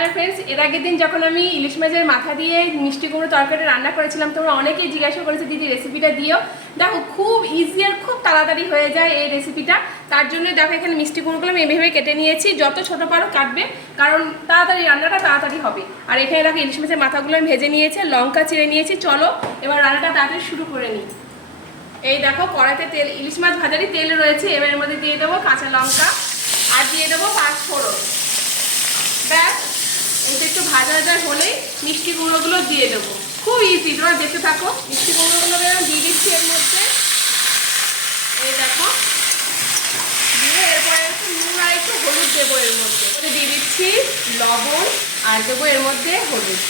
Hello friends এর আগের দিন যখন আমি ইলিশ মাছের মাথা দিয়ে মিষ্টি কুমড়ো তরকারি রান্না করেছিলাম, তোমরা অনেকেই জিজ্ঞাসা করেছে, দিদি রেসিপিটা দিও। দেখো, খুব ইজি আর খুব তাড়াতাড়ি হয়ে যায় এই রেসিপিটা তার জন্য দেখো, এখানে মিষ্টি কুমড়োগুলো আমি এভাবে কেটে নিয়েছি। যত ছোটো পারো কাটবে, কারণ তাড়াতাড়ি রান্নাটা তাড়াতাড়ি হবে। আর এখানে দেখো, ইলিশ মাছের মাথাগুলো আমি ভেজে নিয়েছি, লঙ্কা চিড়ে নিয়েছি। চলো, এবার রান্নাটা তাড়াতাড়ি শুরু করে নিই। এই দেখো, কড়াইতে তেল, ইলিশ মাছ ভাজারই তেল রয়েছে। এবার এর মধ্যে দিয়ে দেবো কাঁচা লঙ্কা আর দিয়ে দেবো পাঁচ ফোড়ন। ব্যাস একটু ভাজা ভাজা হলেই মিষ্টি কুমড়োগুলো দিয়ে দেবো। খুব ইজি তোমরা দেখতে থাকো। মিষ্টি কুমড়োগুলো আমি দিয়ে দিচ্ছি এর মধ্যে। এই দেখো। দিয়ে এরপরে একটু নুন আর একটু হলুদ দেবো এর মধ্যে। দিয়ে দিচ্ছি লবণ আর দেবো এর মধ্যে হলুদ।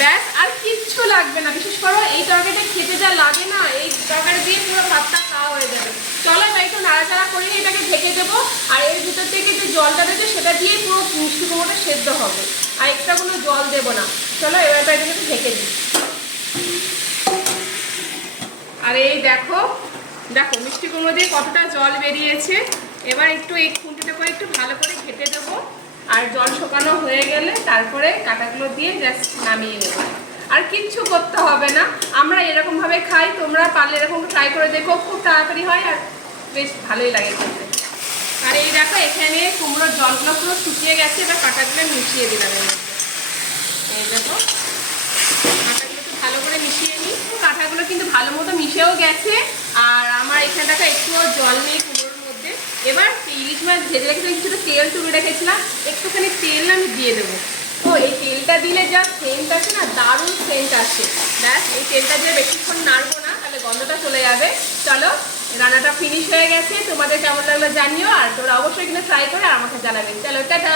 ব্যাস, আর কিচ্ছু লাগবে না। বিশেষ করে এই তরকারিটা খেতে যা লাগে না, এই তরকারি দিয়ে পুরো ভাতটা খাওয়া হয়ে যাবে চলো এবার একটু নাড়াচাড়া করে এটাকে ঢেকে দেবো, আর এর ভিতর থেকে যে জলটা দেবে সেটা দিয়ে পুরো মিষ্টি কুমড়োটা সেদ্ধ হবে। আর এক্সট্রা কোনো জল দেবো না। চলো এবার এটাকে একটু ঢেকে দিই। আর এই দেখো দেখো মিষ্টি কুমড়ো দিয়ে কতটা জল বেরিয়েছে। এবার একটু এই খুঁটিতে করে একটু ভালো করে ঘেটে দেবো। আর জল শোকানো হয়ে গেলে তারপরে কাঁটাগুলো দিয়ে জাস্ট নামিয়ে নেব। আর কিচ্ছু করতে হবে না। আমরা এরকমভাবে খাই, তোমরা পারলে এরকম ট্রাই করে দেখো, খুব তাড়াতাড়ি হয় আর বেশ ভালোই লাগে খেতে। এখানে কুমড়োর জলগুলো পুরো শুকিয়ে গেছে, এবার কাঁটাগুলো মিশিয়ে দিলাম এর মধ্যে। এই দেখো, কাঁটাগুলো একটু ভালো করে মিশিয়ে নিই। কাঁটাগুলো কিন্তু ভালো মতো মিশেও গেছে, আর আমার এখানটাতে একটুও জল নেই কুমড়োর মধ্যে। এবার ইলিশ মাছ ভেজে রেখেছিলাম কিছুটা তেল তুলে রেখেছিলাম, একটুখানি তেল আমি দিয়ে দেবো। তো এই তেলটা দিলে যা সেন্ট আছে না, দারুণ সেন্ট আসে। ব্যাস, এই তেলটা দিয়ে বেশিক্ষণ নাড়বো না, তাহলে গন্ধটা চলে যাবে। চলো রান্নাটা ফিনিশ হয়ে গেছে। তোমাদের কেমন লাগল জানিও, আর তোমরা অবশ্যই এখানে ট্রাই করে আর আমাকে জানাবেন চলো, টাটা!